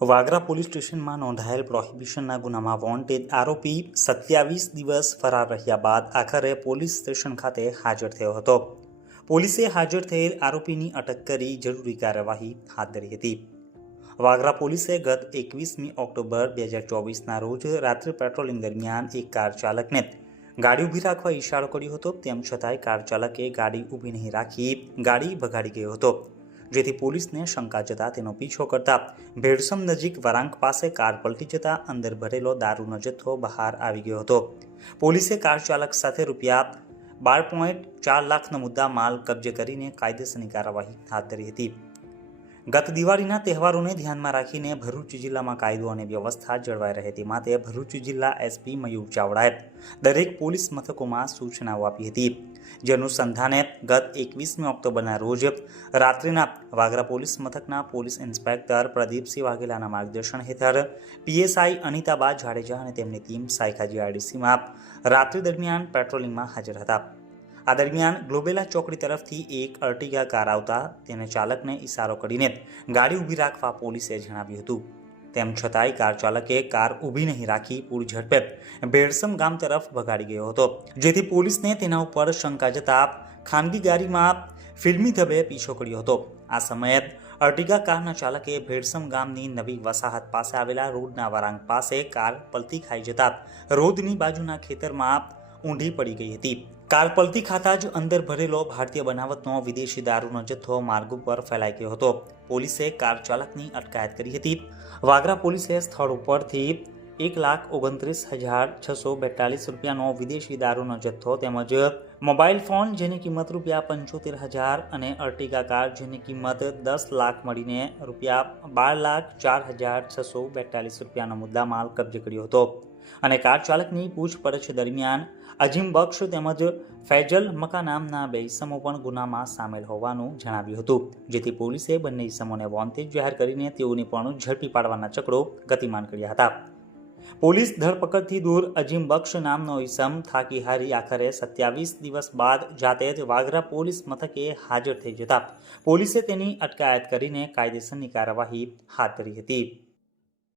Vagra police સ્ટેશનમાં નોંધાયેલ પ્રોહિબિશનના ગુનામાં વોન્ટેડ આરોપી સત્યાવીસ દિવસ ફરાર રહ્યા બાદ આખરે પોલીસ સ્ટેશન ખાતે હાજર થયો હતો. પોલીસે હાજર થયેલ આરોપીની અટક કરી જરૂરી કાર્યવાહી હાથ ધરી હતી. વાગરા પોલીસે ગત એકવીસમી ઓક્ટોબર બે હજાર ચોવીસના રોજ રાત્રે પેટ્રોલિંગ દરમિયાન એક કાર ચાલકને ગાડી ઊભી રાખવા ઇશારો કર્યો હતો, તેમ છતાંય કાર ચાલકે ગાડી ઊભી નહીં રાખી ગાડી ભગાડી ગયો હતો. જેથી પોલીસને શંકા જતા તેનો પીછો કરતા. ભેડસમ નજીક વરાંક પાસે કાર પલટી જતા અંદર ભરેલો દારૂનો જથ્થો બહાર આવી ગયો હતો. પોલીસે કાર ચાલક સાથે રૂપિયા બાર પોઈન્ટ ચાર લાખનો મુદ્દા માલ કબજે કરીને કાયદેસરની કાર્યવાહી હાથ ધરી હતી. ગત દિવાળીના તહેવારોને ધ્યાનમાં રાખીને ભરૂચ જિલ્લામાં કાયદો અને વ્યવસ્થા જળવાઈ રહે તે માટે ભરૂચ જિલ્લા એસપી મયુર ચાવડાએ દરેક પોલીસ મથકોમાં સૂચનાઓ આપી હતી. જે અનુસંધાને ગત એકવીસમી ઓક્ટોબરના રોજ રાત્રિના વાગરા પોલીસ મથકના પોલીસ ઇન્સ્પેક્ટર પ્રદીપસિંહ વાઘેલાના માર્ગદર્શન હેઠળ પીએસઆઈ અનિતાબા જાડેજા અને તેમની ટીમ સાયખાજી આરડીસીમાં રાત્રિ દરમિયાન પેટ્રોલિંગમાં હાજર હતા. આ દરમિયાન ગ્લોબેલા ચોકડી તરફથી એક અર્ટિગા કાર આવતા તેને ચાલકને ઇશારો કરીને ગાડી ઊભી રાખવા પોલીસે જણાવ્યું હતું. તેમ છતાંય કાર ચાલકે કાર ઊભી નહીં રાખી પૂરી ઝડપે ભેડસમ ગામ તરફ ભગાડી ગયો હતો. જેથી પોલીસને તેના ઉપર શંકા જતા ખાનગી ગાડીમાં ફિલ્મી ધબે પીછો કર્યો હતો. આ સમયે અર્ટિગા કારના ચાલકે ભેડસમ ગામની નવી વસાહત પાસે આવેલા રોડના વરાંગ પાસે કાર પલટી ખાઈ જતા રોડની બાજુના ખેતરમાં ઊંધી પડી ગઈ હતી. કાર પલટી ખાતા જ અંદર ભરેલો ભારતીય બનાવટનો વિદેશી દારૂનો જથ્થો માર્ગ ઉપર ફેલાઈ ગયો હતો. પોલીસે કાર ચાલકની અટકાયત કરી હતી. વાગરા પોલીસે સ્થળ ઉપરથી એક લાખ ઓગણત્રીસ હજાર છસો બેતાલીસ રૂપિયાનો વિદેશી દારૂનો જથ્થો તેમજ મોબાઈલ ફોન જેની કિંમત રૂપિયા પંચોતેર હજાર અને અર્ટિગા કાર જેની કિંમત દસ લાખ મળીને રૂપિયા બાર લાખ ચાર હજાર છસો બેતાલીસ રૂપિયાનો મુદ્દામાલ કબજે કર્યો હતો. અને કાર ચાલકની પૂછપરછ દરમિયાન અજીમ બક્ષ તેમજ ફૈજલ મકા નામના બે ઇસમો પણ ગુનામાં સામેલ હોવાનું જણાવ્યું હતું, જેથી પોલીસે બંને ઇસમોને વોન્ટેજ જાહેર કરીને તેઓને પણ ઝડપી પાડવાના ચક્રો ગતિમાન કર્યા હતા. પોલીસ ધરપકડથી દૂર અજીમ બક્ષ નામનો ઇસમ થાકી હારી આખરે સત્યાવીસ દિવસ બાદ જાતે જ વાગરા પોલીસ મથકે હાજર થઈ જતા પોલીસે તેની અટકાયત કરીને કાયદેસરની કાર્યવાહી હાથ ધરી હતી.